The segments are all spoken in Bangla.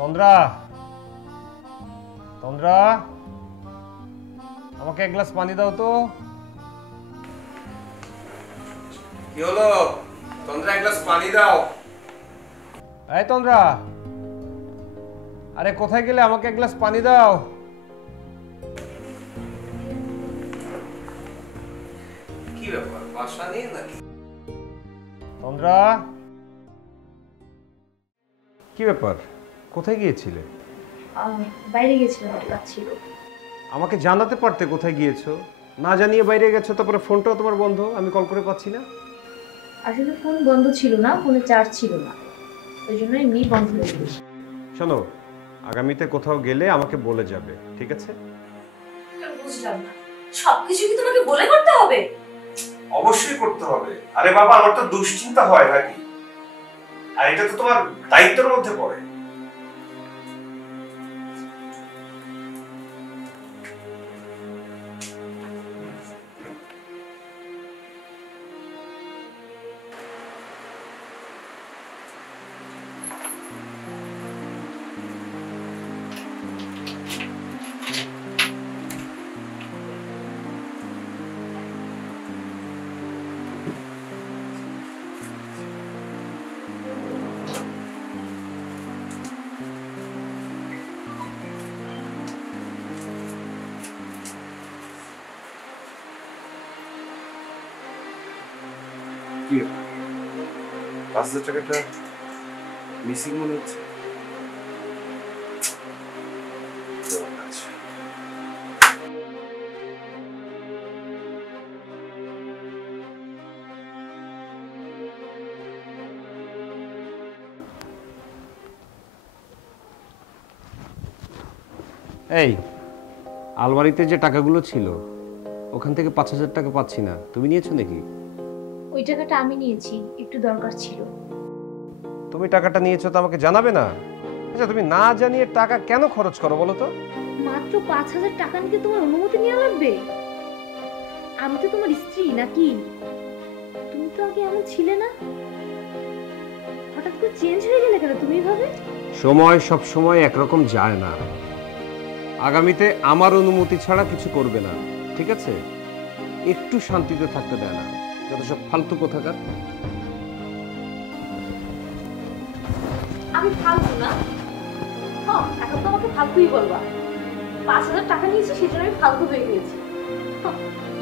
তন্দ্রা, তন্দ্রা, আমাকে এক গ্লাস পানি দাও তো। কি হলো? তন্দ্রা, এক গ্লাস পানি দাও। এই তন্দ্রা, আরে কোথায় গেলে? আমাকে এক গ্লাস পানি দাও। কি ব্যাপার, বাসা নেই নাকি? তন্দ্রা, কি ব্যাপার, কোথায় গিয়েছিলে? বাইরে গেছিলাম, একটা কাজ ছিল। আমাকে জানাতে পারতে কোথায় গিয়েছো। না জানিয়ে বাইরে গেছো, তারপরে ফোনটাও তোমার বন্ধ, আমি কল করে পাচ্ছি না। আসলে ফোন বন্ধ ছিল না, ফোনে চার্জ ছিল না, ওই জন্য এমনি বন্ধ হয়ে গেছে। শোনো, আগামীতে কোথাও গেলে আমাকে বলে যাবে, ঠিক আছে? বুঝলাম না, সবকিছু কি তোমাকে বলে করতে হবে? অবশ্যই করতে হবে। আরে বাবা, আমার তো দুশ্চিন্তা হয় নাকি, আর এটা তো তোমার দায়িত্বের মধ্যে পড়ে। কি ৫,০০০ টাকাটা মিসিং মনে হচ্ছে। এই আলমারিতে যে টাকাগুলো ছিল, ওখান থেকে ৫,০০০ টাকা পাচ্ছি না, তুমি নিয়েছো নাকি? ওই টাকাটা আমি নিয়েছি, একটু দরকার ছিল। তুমি টাকাটা নিয়েছো তো আমাকে জানাবে না? আচ্ছা, তুমি না জানিয়ে টাকা কেন খরচ করো বলো তো? মাত্র ৫,০০০ টাকা নিতে তোমার অনুমতি নেওয়া লাগবে? আমি তো তোমার স্ত্রী নাকি? তুমি তো আগে এমন ছিলে না, হঠাৎ করে চেঞ্জ হয়ে গেলে কেন তুমি এভাবে? সময় সব সময় একরকম যায় না। আগামীতে আমার অনুমতি ছাড়া কিছু করবে না, ঠিক আছে? একটু শান্তিতে থাকতে দেয় না, যত সব ফালতু কোথাকার। আমি ফালতু না? হ্যাঁ, এখন তো আমাকে ফালতুই বলবা। ৫,০০০ টাকা নিয়েছি, সেজন্য আমি ফালতু হয়ে গিয়েছি।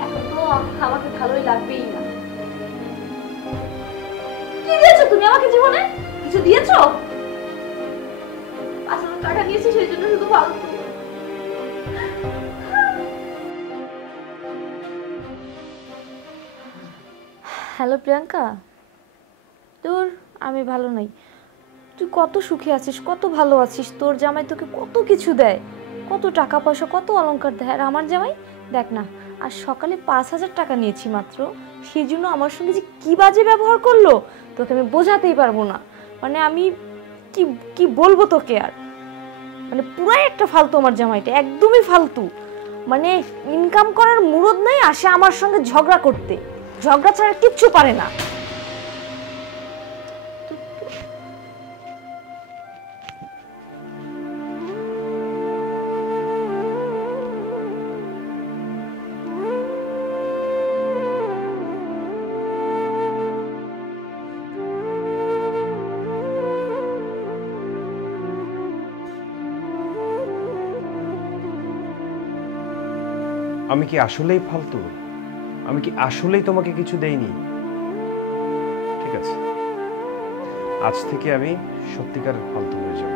এখন তো আমাকে ভালোই লাগবেই না। কি দিয়েছো তুমি আমাকে জীবনে? কিছু দিয়েছো? ৫,০০০ টাকা নিয়েছি, সেই জন্য শুধু ফালতু। হ্যালো প্রিয়াঙ্কা, তোর আমি ভালো নাই। তুই কত সুখে আছিস, কত ভালো আছিস, তোর জামাই তোকে কত কিছু দেয়, কত টাকা পয়সা, কত অলংকার দেয়। আর আমার জামাই দেখ না, আর সকালে ৫,০০০ টাকা নিয়েছি মাত্র, সেই জন্য আমার সঙ্গে যে কি বাজে ব্যবহার করলো তোকে আমি বোঝাতেই পারবো না। মানে আমি কি কি বলবো তোকে আর, মানে পুরাই একটা ফালতু আমার জামাইটা, একদমই ফালতু। মানে ইনকাম করার মুরদ নাই, আসে আমার সঙ্গে ঝগড়া করতে, ঝগড়া ছাড়া কিচ্ছু পারে না। আমি কি আসলেই ফালতু? আমি কি আসলেই তোমাকে কিছু দেইনি? ঠিক আছে, আজ থেকে আমি সত্যিকারের ফালতু হয়ে যাব।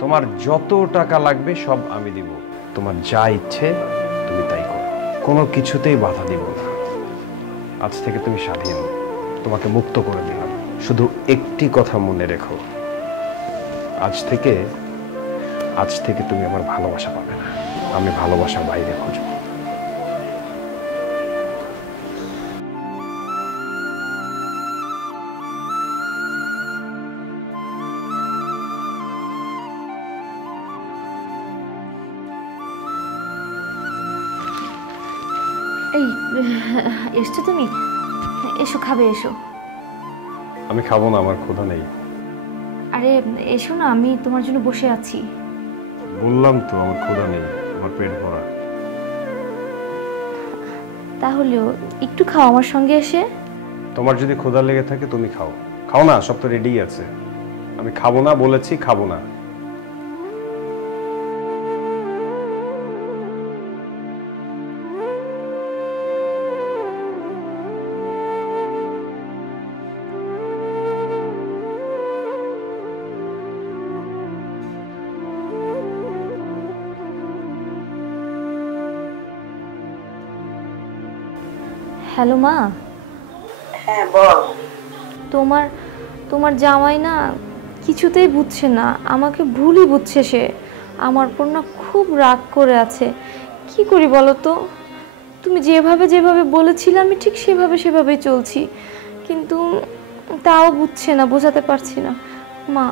তোমার যত টাকা লাগবে সব আমি দিব, তোমার যা ইচ্ছে তুমি তাই করো, কোনো কিছুতেই বাধা দিব না। আজ থেকে তুমি স্বাধীন, তোমাকে মুক্ত করে দিলাম। শুধু একটি কথা মনে রেখো, আজ থেকে তুমি আমার ভালোবাসা পাবে না, আমি ভালোবাসা বাইরে খুঁজবো। এই এসছো তুমি? এসো, খাবে এসো। আমি খাবো না, আমার ক্ষুধা নেই। আরে এসো না, আমি তোমার জন্য বসে আছি। বললাম তো আমার ক্ষুধা নেই, আমার পেট ভরা। তাহলেও একটু খাও আমার সঙ্গে এসে। তোমার যদি ক্ষুধা লেগে থাকে তুমি খাও। খাও না, সব তো রেডি আছে। আমি খাবো না বলেছি, খাবো না। হ্যালো মা। হ্যাঁ বল। তোমার তোমার জামাই না কিছুতেই বুঝছে না, আমাকে ভুলই বুঝছে সে। আমার উপর না খুব রাগ করে আছে। কি করি বলো তো? তুমি যেভাবে যেভাবে বলেছিলে আমি ঠিক সেভাবেই চলছি, কিন্তু তাও বুঝছে না, বোঝাতে পারছি না। মা,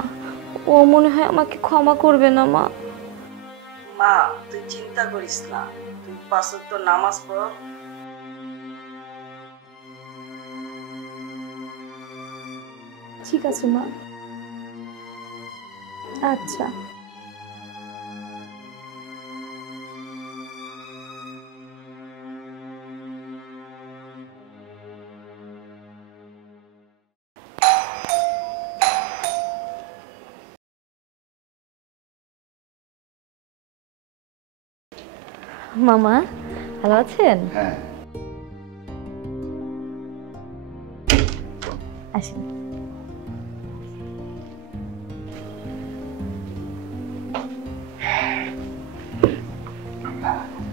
ও মনে হয় আমাকে ক্ষমা করবে না মা। মা তুই চিন্তা করিস না, তুই 5 ওয়াক্ত নামাজ পড়। ঠিক আছে মা। আচ্ছা। মামা ভালো আছেন? হ্যাঁ, আসেন।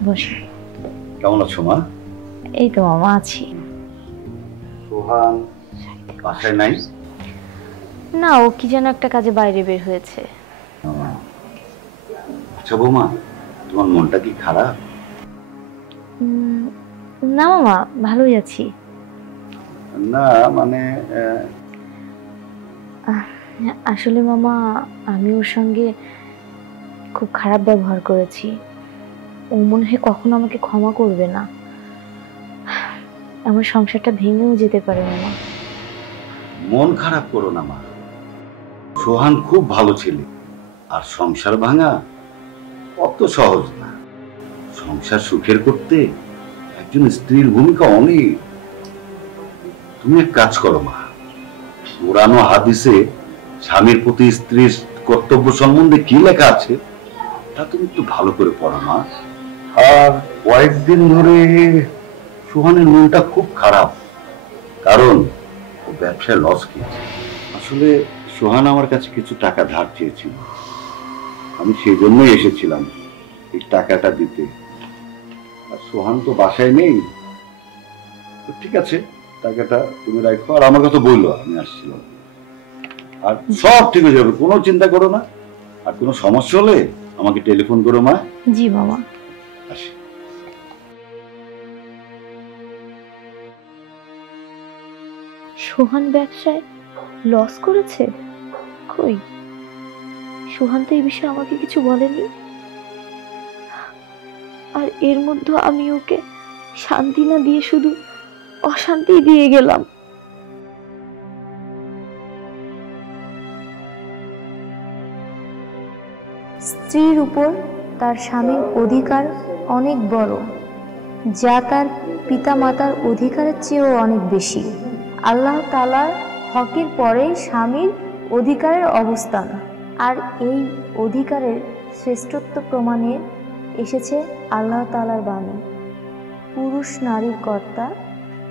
বসে। কেমন আছো মা? এই তো মামা আছি। সোহান বাসায় নাই? না, ও কি যেন একটা কাজে বাইরে বের হয়েছে। আচ্ছা বৌমা, তোমার মনটা কি খারাপ? না মামা, ভালোই আছি। না মানে আসলে মামা, আমি ওর সঙ্গে খুব খারাপ ব্যবহার করেছি। ও মনে হয় কখনো আমাকে ক্ষমা করবে না। আমার সংসারটা ভেঙেও যেতে পারে মামা। মন খারাপ করো না মা। সোহান খুব ভালো ছেলে, আর সংসার ভাঙা অত সহজ না। সংসার সুখের করতে একজন স্ত্রীর ভূমিকা অনেক। তুমি এক কাজ করো মা, পুরানো হাদিসে স্বামীর প্রতি স্ত্রীর কর্তব্য সম্বন্ধে কি লেখা আছে তা তুমি একটু ভালো করে পড়ো মা। আর কয়েকদিন ধরে সোহানের মনটা খুব খারাপ, কারণ ও ব্যবসায় লস খেয়েছে। আসলে সোহান আমার কাছে কিছু টাকা ধার চেয়েছিল, আমি সেই জন্যই এসেছিলাম এই টাকাটা দিতে। আর সোহান তো বাসায় নেই, তো ঠিক আছে টাকাটা তুমি রাখো, আর আমার কথা বললো আমি আসছিলাম। আর সব ঠিক হয়ে যাবে, কোনো চিন্তা করো না। আর কোনো সমস্যা হলে আমাকে টেলিফোন করো মা। জি মামা। আসি। সোহান ব্যবসায় লস করেছে? কই, সোহান তো এই বিষয়ে আমাকে কিছু বলেনি। আর এর মধ্যে আমি ওকে শান্তি না দিয়ে শুধু অশান্তি দিয়ে গেলাম। স্ত্রীর উপর তার স্বামীর অধিকার অনেক বড়, যা তার পিতামাতার অধিকারের চেয়েও অনেক বেশি। আল্লাহ তাআলার হকের পরেই স্বামীর অধিকারের অবস্থান। আর এই অধিকারের শ্রেষ্ঠত্ব প্রমাণে এসেছে আল্লাহ তাআলার বাণী, পুরুষ নারীর কর্তা।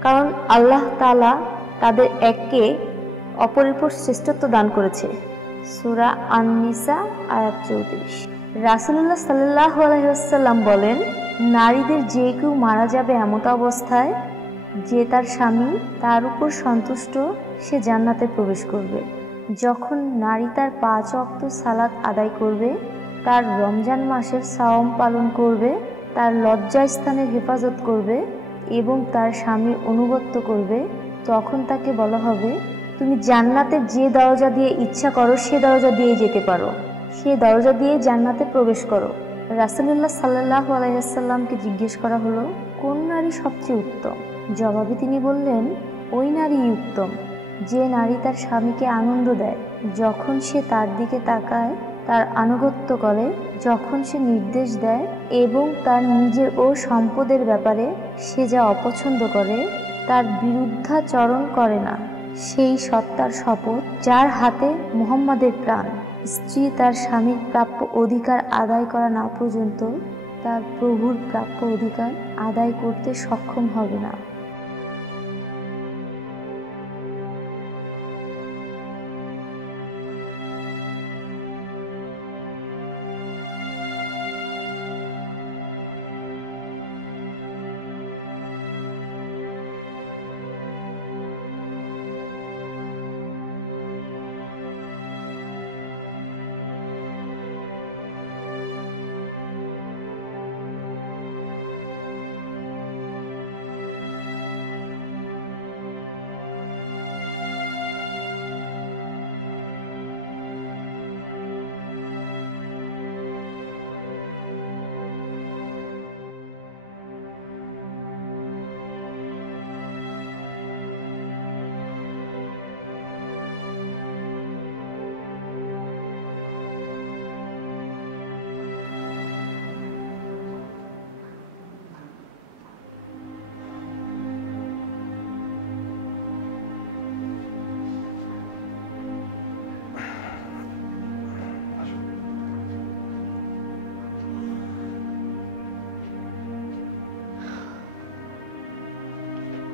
কারণ আল্লাহ তাআলা তাদের একে অপরের উপর শ্রেষ্ঠত্ব দান করেছে। সূরা আন-নিসা আয়াত 34। রাসূলুল্লাহ সাল্লাল্লাহু আলাইহি ওয়াসাল্লাম বলেন, নারীদের যে কেউ মারা যাবে এমত অবস্থায় যে তার স্বামী তার উপর সন্তুষ্ট, সে জান্নাতে প্রবেশ করবে। যখন নারী তার 5 ওয়াক্ত সালাত আদায় করবে, তার রমজান মাসের সাওম পালন করবে, তার লজ্জাস্থানের হেফাজত করবে এবং তার স্বামীর আনুগত্য করবে, তখন তাকে বলা হবে, তুমি জান্নাতের যে দরজা দিয়ে ইচ্ছা করো সে দরজা দিয়ে যেতে পারো, সে দরজা দিয়ে জান্নাতে প্রবেশ করো। রাসূলুল্লাহ সাল্লাল্লাহু আলাইহি ওয়াসাল্লামকে জিজ্ঞেস করা হলো, কোন নারী সবচেয়ে উত্তম? জবাবে তিনি বললেন, ওই নারীই উত্তম যে নারী তার স্বামীকে আনন্দ দেয়, যখন সে তার দিকে তাকায়, তার আনুগত্য করে, যখন সে নির্দেশ দেয় এবং তার নিজের ও সম্পদের ব্যাপারে সে যা অপছন্দ করে তার বিরুদ্ধাচরণ করে না, সেই সত্তার শপথ যার হাতে মুহাম্মাদের প্রাণ। স্ত্রী তার স্বামীর প্রাপ্য অধিকার আদায় করা না পর্যন্ত তার প্রভুর প্রাপ্য অধিকার আদায় করতে সক্ষম হবে না।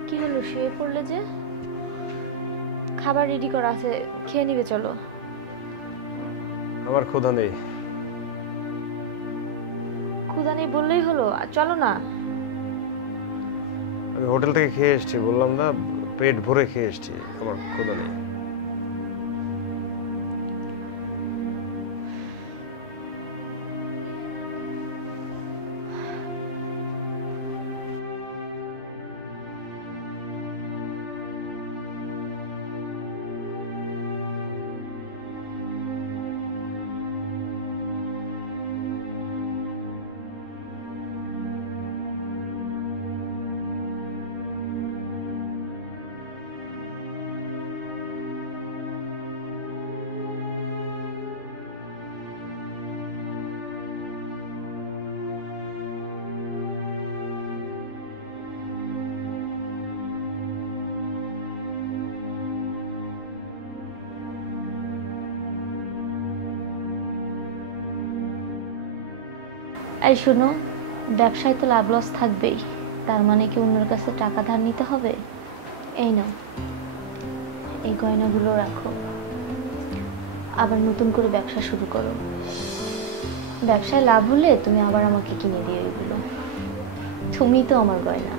কি হলো, শুয়ে পড়লে যে? খাবার রেডি করা আছে, খেয়ে নিবে, চলো। আমার ক্ষুধা নেই। ক্ষুধা নেই বললেই হলো, চলো না। আমি হোটেল থেকে খেয়ে এসেছি, বললাম না, পেট ভরে খেয়ে এসেছি, আমার ক্ষুধা নেই। এই শোনো, ব্যবসায় তো লাভ লস থাকবেই, তার মানে কি অন্যের কাছে টাকা ধার নিতে হবে? এই নাও, এই গয়নাগুলো রাখো, আবার নতুন করে ব্যবসা শুরু করো। ব্যবসায় লাভ হলে তুমি আবার আমাকে কিনে দিও এগুলো। তুমি তো আমার গয়না,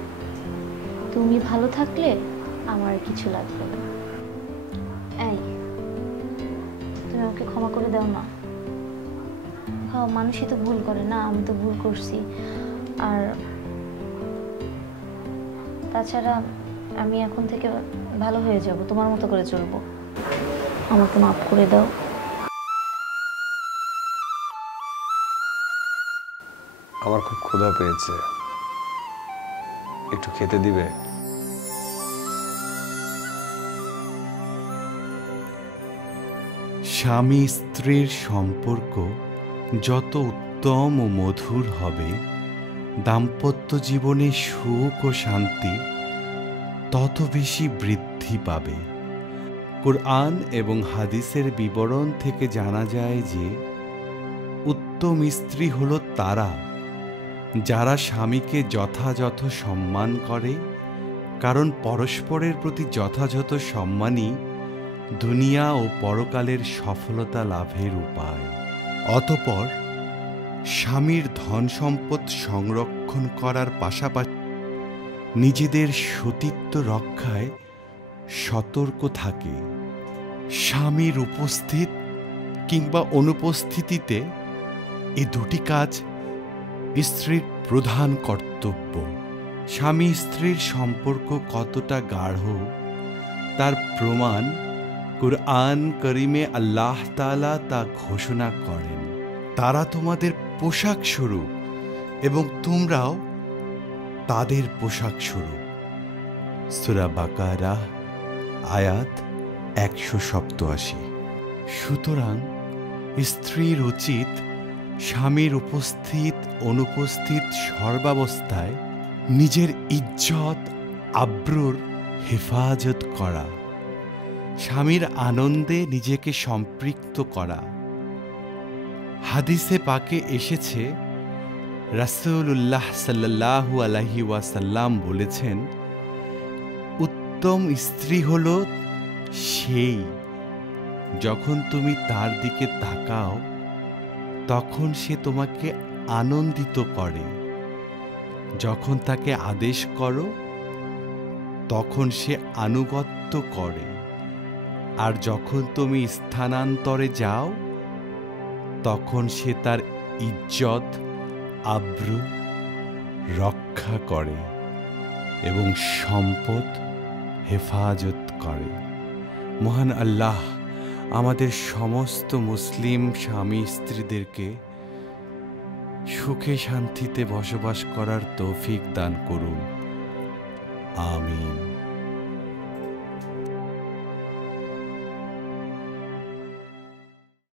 তুমি ভালো থাকলে আমার কিছু লাগবে না। এই, তুমি আমাকে ক্ষমা করে দাও না। হ্যাঁ, মানুষই তো ভুল করে না, আমি তো ভুল করছি। আর তাছাড়া আমি এখন থেকে ভালো হয়ে যাব, তোমার মতো করে চলবো। আমাকে মাফ করে দাও। আমার খুব ক্ষুধা পেয়েছে, একটু খেতে দিবে? স্বামী স্ত্রীর সম্পর্ক যত উত্তম ও মধুর হবে, দাম্পত্য জীবনে সুখ ও শান্তি তত বেশি বৃদ্ধি পাবে। কুরআন এবং হাদিসের বিবরণ থেকে জানা যায় যে উত্তম স্ত্রী হল তারা যারা স্বামীকে যথাযথ সম্মান করে, কারণ পরস্পরের প্রতি যথাযথ সম্মানই দুনিয়া ও পরকালের সফলতা লাভের উপায়। অতঃপর স্বামীর ধন সম্পদ সংরক্ষণ করার পাশাপাশি নিজেদের সতীত্ব রক্ষায় সতর্ক থাকে। স্বামীর উপস্থিত কিংবা অনুপস্থিতিতে এই দুটি কাজ স্ত্রীর প্রধান কর্তব্য। স্বামী স্ত্রীর সম্পর্ক কতটা গাঢ় তার প্রমাণ কুরআন কারিমে আল্লাহ তাআলা তা ঘোষণা করেন। তারা তোমাদের পোশাক স্বরূপ এবং তোমরাও তাদের পোশাক স্বরূপ। সূরা বাকারা আয়াত 187। সুতরাং স্ত্রীর উচিত স্বামীর উপস্থিত অনুপস্থিত সর্বাবস্থায় নিজের ইজ্জত আব্রুর হেফাজত করা, স্বামীর আনন্দে নিজেকে সম্পৃক্ত করা। হাদিসে পাকে এসেছে, রাসূলুল্লাহ সাল্লাল্লাহু আলাইহি ওয়াসাল্লাম বলেছেন, উত্তম স্ত্রী হল সেই যখন তুমি তার দিকে তাকাও তখন সে তোমাকে আনন্দিত করে, যখন তাকে আদেশ করো তখন সে আনুগত্য করে, আর যখন তুমি স্থানান্তরে যাও তখন সে তার ইজ্জত আব্রু রক্ষা করে এবং সম্পদ হেফাজত করে। মহান আল্লাহ আমাদের সমস্ত মুসলিম স্বামী স্ত্রীদেরকে সুখে শান্তিতে বসবাস করার তৌফিক দান করুন। আমিন।